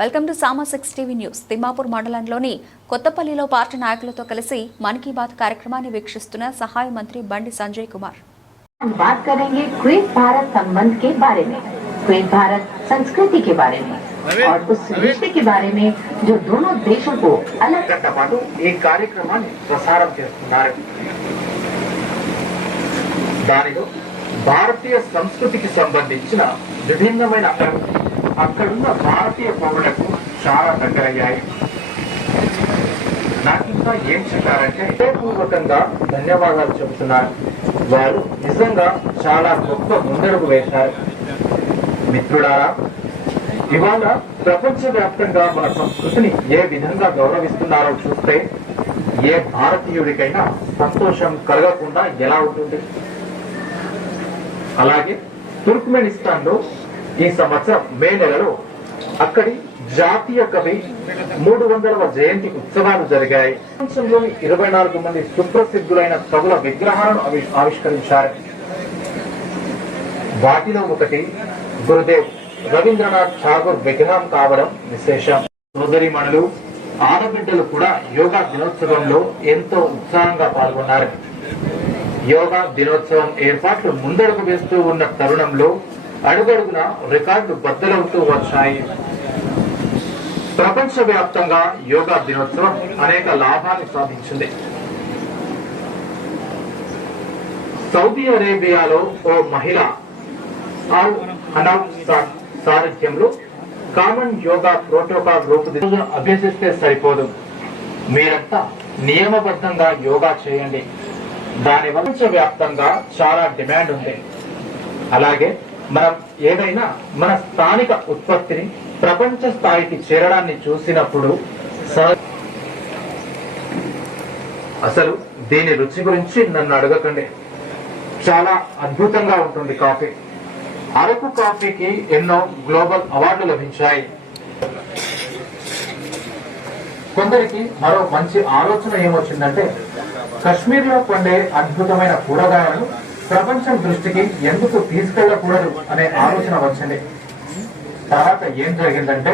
welcome to Sama six TV news Thimmapur మండలంలోని కొత్తపల్లిలో party నాయకులతో కలిసి మన్ కీ బాత్ కార్యక్రమాన్ని వీక్షిస్తున్న సహాయ మంత్రి బండి సంజయ్ కుమార్ हम बात करेंगे क्वेत भारत संबंध के बारे में क्वेत भारत संस्कृति के बारे में और उस रिश्ते के बारे में जो दोनों देशों को अलग గంట పాటు ఈ కార్యక్రమాన్ని ప్రసారం చేస్తున్నారు దానిలో భారతీయ సంస్కృతికి సంబంధించిన విభిన్నమైన అక్కడున్న భారతీయ పౌరులకు చాలా దగ్గరయ్యాయి. నాకు ఇంకా ఏం చెప్పారంటే హృదయపూర్వకంగా ధన్యవాదాలు చెబుతున్నారు. వారు నిజంగా చాలా గొప్ప ముందడుగు వేశారు. మిత్రుడారా ఇవాళ ప్రపంచవ్యాప్తంగా మన సంస్కృతిని ఏ విధంగా గౌరవిస్తున్నారో చూస్తే ఏ భారతీయుడికైనా సంతోషం కలగకుండా ఎలా ఉంటుంది? అలాగే తుర్క్మెనిస్తాన్లో ఈ సంవత్సరం మే నెలలో అక్కడి జాతీయ కవి మూడు వందలవ జయంతి ఉత్సవాలు జరిగాయి. ప్రపంచంలోని ఇరవై నాలుగు మంది సుప్రసిద్ధులైన కవుల విగ్రహాలను ఆవిష్కరించారు. వాటిలో ఒకటి గురుదేవ్ రవీంద్రనాథ్ ఠాగూర్ విగ్రహం కావడం విశేషం. సోదరిమణులు ఆడబిడ్డలు కూడా యోగా దినోత్సవంలో ఎంతో ఉత్సాహంగా పాల్గొన్నారు. యోగా దినోత్సవం ఏర్పాట్లు ముందడుగు వేస్తూ ఉన్న తరుణంలో అడుగడుగున రికార్డు బద్దలవుతూ వచ్చాయి. ప్రపంచవ్యాప్తంగా యోగా దినోత్సవం అనేక లాభాలు సాధించింది. సౌదీ అరేబియాలో ఓ మహిళ ఆల్ సారథ్యంలో కామన్ యోగా ప్రోటోకాల్ రూపుదిద్దు అభ్యసిస్తే సరిపోదు. మీరంతా నియమబద్ధంగా యోగా చేయండి. దాని ప్రపంచ వ్యాప్తంగా చాలా డిమాండ్ ఉంది. అలాగే మనం ఏదైనా మన స్థానిక ఉత్పత్తిని ప్రపంచ స్థాయికి చేరడాన్ని చూసినప్పుడు అసలు దీని రుచి గురించి నన్ను అడగకండి. చాలా అద్భుతంగా ఉంటుంది కాఫీ. అరకు కాఫీకి ఎన్నో గ్లోబల్ అవార్డులు లభించాయి. కొందరికి మరో మంచి ఆలోచన ఏమొచ్చిందంటే కశ్మీర్లో పండే అద్భుతమైన కూరగాయలను ప్రపంచం దృష్టికి ఎందుకు తీసుకెళ్ళకూడదు అనే ఆలోచన వచ్చింది. తర్వాత ఏం జరిగిందంటే